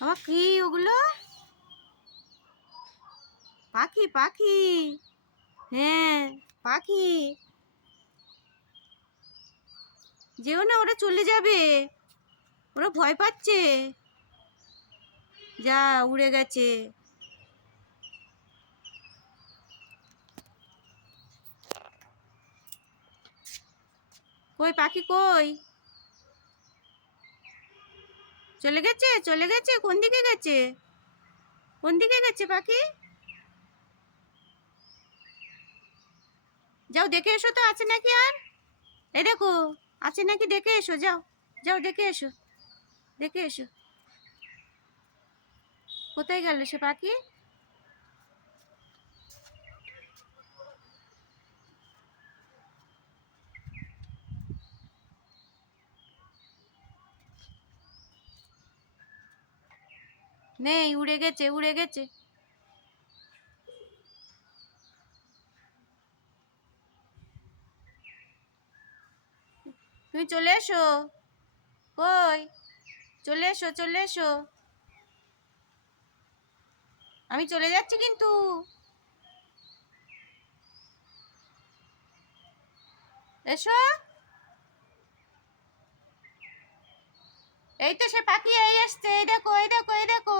বাবা কি ওগুলো? পাখি পাখি। হ্যাঁ, পাখি। যেও না, ওরা চলে যাবে। ওরা ভয় পাচ্ছে। যা উড়ে গেছে। কই পাখি কই? চলে গেছে চলে গেছে। কোন দিকে গেছে? কোন দিকে গেছে পাখি? যাও দেখে এসো তো, আছে নাকি আর। এই দেখো, আছে নাকি দেখে এসো। যাও যাও দেখে এসো, দেখে এসো। কোথায় গেল সে পাখি? নেই, উড়ে গেছে উড়ে গেছে। তুমি চলে এসো। কই? চলে এসো চলে এসো। আমি চলে যাচ্ছি কিন্তু। এসো। এই তো সে পাখি এই আসছে। এই দেখো এই দেখো এই দেখো।